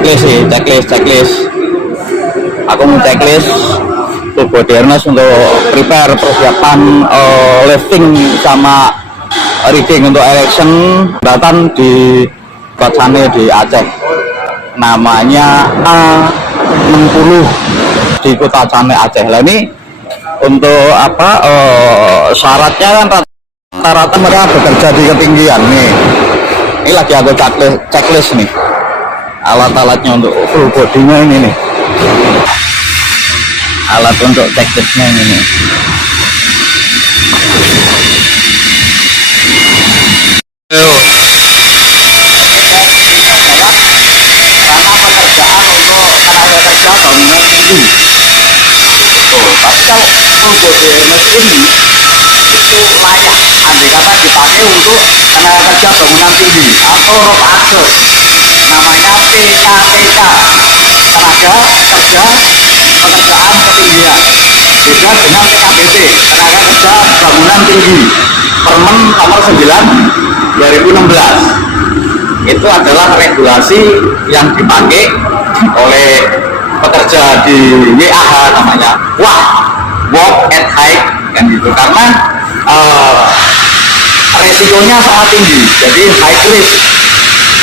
checklist sih, checklist. Aku mau checklist full body harness untuk prepare persiapan lifting sama rigging untuk election datang di Kocane di Aceh. Namanya A60 di Kota Cane Aceh. Lah ini untuk apa syaratnya kan rata-rata mereka bekerja di ketinggian nih. Ini lagi aku checklist nih. Alat-alatnya untuk full body-nya ini nih. Alat untuk checklistnya ini nih. Permen nomor 9 2016 itu adalah regulasi yang dipakai oleh pekerja di WAH namanya walk at height kan gitu, karena resikonya sangat tinggi. Jadi high risk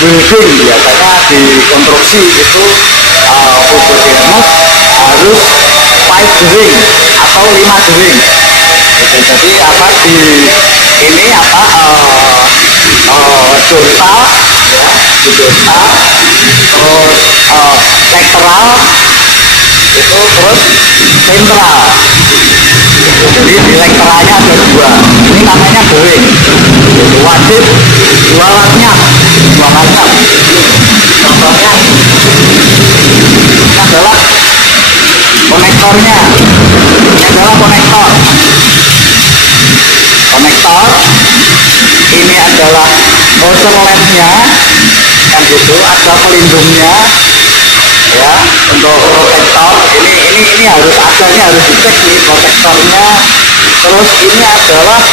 building biasanya di konstruksi itu full body harness harus 5 ring atau 5 ring. Jadi apa di ini apa dorsal ya, di dorsal, terus lateral itu, terus sentral. Jadi di lateralnya ada 2, ini namanya bearing. Wajib 2 laknya, 2 macam. Contohnya ini adalah konektornya, ini adalah konektor, ini adalah hose lednya kan gitu, ada pelindungnya ya untuk protektor. Ini harus ada, ini harus dicek nih protektornya. Terus ini adalah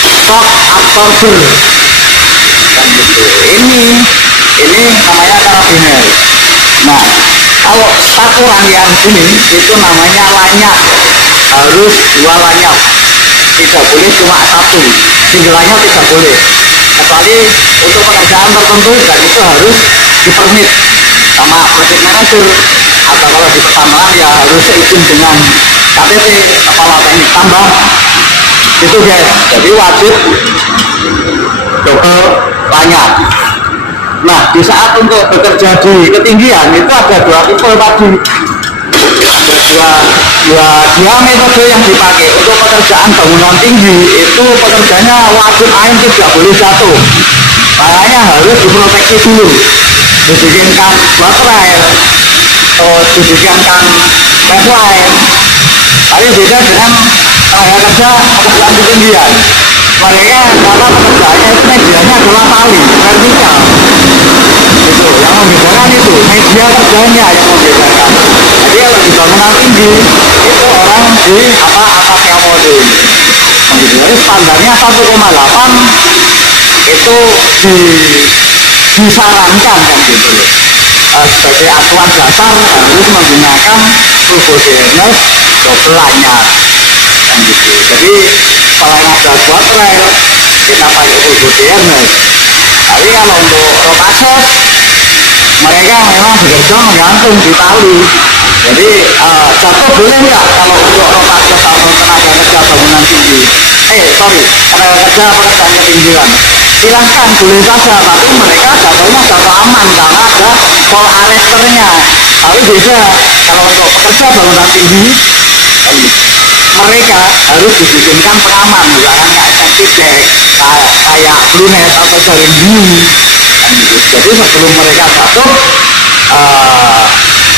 shock absorber kan gitu. Ini namanya karabiner. Nah, kalau satu rangkaian ini itu namanya lanyap, harus 2 lanyap, tidak boleh cuma 1, single lanyap tidak boleh, kecuali untuk pekerjaan tertentu, dan itu harus dipermit sama project manager, atau kalau di pertambangan ya harus seizin dengan KTT, kepala teknik tambang itu guys. Jadi wajib double lanyap. Nah, di saat untuk bekerja di ketinggian itu ada 2 tipe tadi. Dua metode yang dipakai untuk pekerjaan bangunan tinggi. Itu pekerjanya wajib air tidak boleh jatuh, makanya harus diproteksi dulu, dibikinkan baterai, dibikinkan pipeline. Tapi beda dengan tenaga kerja pekerjaan di ketinggian. Mereka karena pekerjaannya itu medianya adalah tali vertikal, itu yang membedakan, itu media kerjanya yang membedakan. Jadi kalau di bangunan tinggi itu orang di atapnya molding gitu. Jadi standarnya 1,8 itu disarankan kan gitu, sebagai acuan dasar harus menggunakan full body harness double lanyap kan gitu. Jadi selain ada baterai kita pakai full body harness. Tapi kalau untuk rotase mereka memang bekerja menggantung di tali. Jadi jatuh boleh nggak kalau untuk rotase atau tenaga kerja bangunan tinggi? Tenaga kerja pekerjaan ketinggian silahkan, boleh saja, tapi mereka jatuhnya jatuh aman karena ada pole arresternya. Tapi beda kalau untuk pekerja bangunan tinggi, mereka harus dibikinkan pengaman, misalkan kayak safety deck, kayak blue net atau jaring dulu. Jadi sebelum mereka jatuh,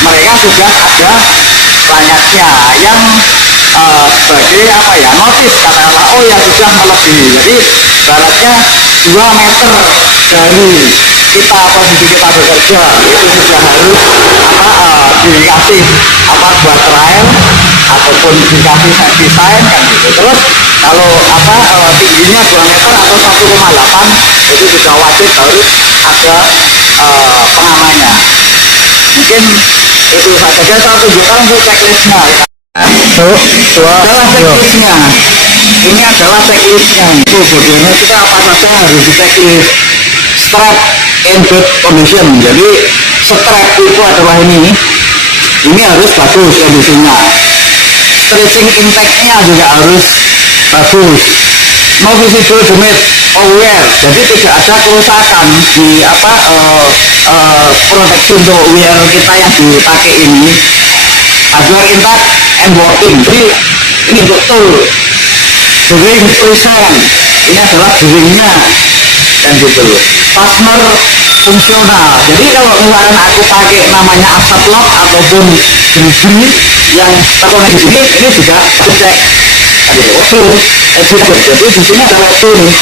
mereka sudah ada lanyapnya yang sebagai apa ya, notis katakanlah, oh ya sudah melebihi. Jadi baratnya 2 meter dari kita, posisi kita bekerja itu sudah harus dikasih buat trial ataupun dikasih safety sign kan gitu. Terus kalau tingginya 2 meter atau 1,8 itu sudah wajib harus ada pengamannya. mungkin itu saja saya tunjukkan untuk checklistnya ya. Adalah checklistnya, ini adalah checklistnya. Full body harness itu apa saja harus di checklist. Strap in good condition, jadi strap itu adalah ini harus bagus kondisinya. Stretching intake-nya juga harus bagus. No visible damage aware, jadi tidak ada kerusakan di proteksi untuk wear kita yang dipakai ini. Hardware intact and working, jadi ini betul bearing present, ini adalah bearingnya dan gitu. Fastener fungsional, jadi kalau misalkan aku pakai namanya asap lock ataupun gigi yang terkoneksi di sini, ini juga cek usul exit. Jadi di sini ada itu nih,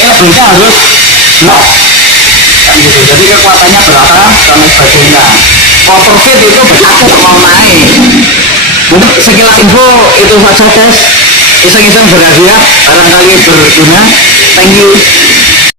ini bisa harus lock kan gitu. Jadi kekuatannya berapa dan sebagainya. Cover fit itu berlaku mau naik. Mungkin sekilas info itu saja guys. Iseng-iseng berhadiah, barangkali berguna. Thank you.